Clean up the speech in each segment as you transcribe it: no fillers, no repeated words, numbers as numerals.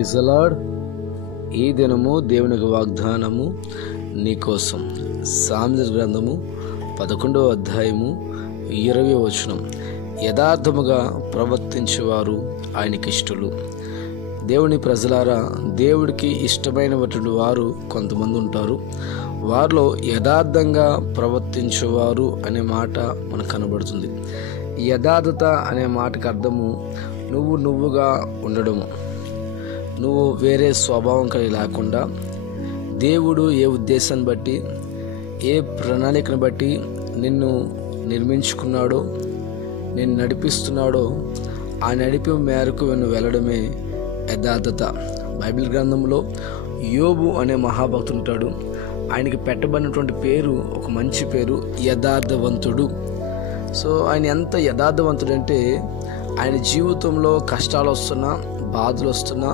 Praise the lord. ఈ దినము దేవుని యొక్క వాగ్దానము నీకోసం. సామెతల గ్రంథము 11వ అధ్యాయము 20వ వచనం. యథార్థముగా ప్రవర్తించేవారు ఆయనకిష్టులు. దేవుని ప్రజలారా, దేవుడికి ఇష్టమైనటువంటి వారు కొంతమంది ఉంటారు. వారిలో యథార్థంగా ప్రవర్తించేవారు అనే మాట మనకు కనబడుతుంది. యథార్థత అనే మాటకు అర్థము నువ్వుగా ఉండడము. నువ్వు వేరే స్వభావం కలిగి లేకుండా, దేవుడు ఏ ఉద్దేశాన్ని బట్టి, ఏ ప్రణాళికను బట్టి నిన్ను నిర్మించుకున్నాడో, నిన్ను నడిపిస్తున్నాడో ఆ నడిపి మేరకు నువ్వు వెళ్ళడమే యథార్థత. బైబిల్ గ్రంథంలో యోబు అనే మహాభక్తుడు ఉంటాడు. ఆయనకి పెట్టబడినటువంటి పేరు, ఒక మంచి పేరు, యథార్థవంతుడు. సో ఆయన ఎంత యథార్థవంతుడు అంటే, ఆయన జీవితంలో కష్టాలు వస్తున్నా, బాధలు వస్తున్నా,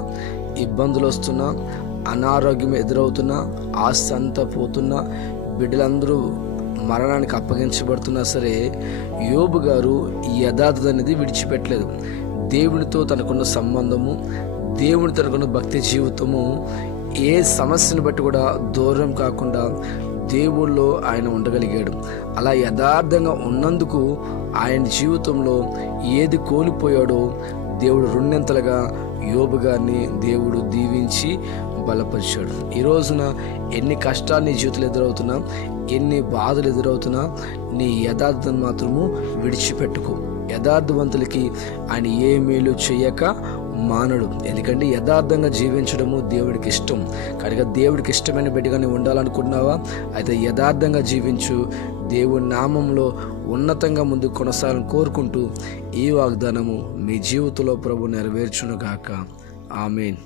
ఇబ్బందులు వస్తున్నా, అనారోగ్యం ఎదురవుతున్నా, ఆస్తి అంతా పోతున్నా, బిడ్డలందరూ మరణానికి అప్పగించబడుతున్నా సరే, యోబు గారు ఈ యథార్థత అనేది విడిచిపెట్టలేదు. దేవునితో తనకున్న సంబంధము, దేవుని తనకున్న భక్తి జీవితము, ఏ సమస్యను బట్టి కూడా దూరం కాకుండా దేవుళ్ళో ఆయన ఉండగలిగాడు. అలా యథార్థంగా ఉన్నందుకు ఆయన జీవితంలో ఏది కోల్పోయాడో దేవుడు రెండింతలుగా యోబు గారిని దేవుడు దీవించి బలపరిచాడు. ఈ రోజున ఎన్ని కష్టాలు నీ జీవితంలో ఎదురవుతున్నా, ఎన్ని బాధలు ఎదురవుతున్నా, నీ యథార్థతను మాత్రము విడిచిపెట్టుకో. యథార్థవంతులకి ఆయన ఏ మేలు చేయక మానడు. ఎందుకంటే యథార్థంగా జీవించడము దేవుడికి ఇష్టం. కనుక దేవుడికి ఇష్టమైన బిడ్డగా నువ్వు ఉండాలనుకుంటున్నావా? అయితే యథార్థంగా జీవించు. దేవుని నామంలో ఉన్నతంగా ముందుకు కొనసాగాలని కోరుకుంటూ ఈ వాగ్దానము మీ జీవితంలో ప్రభు నెరవేర్చును గాక. ఆమేన్.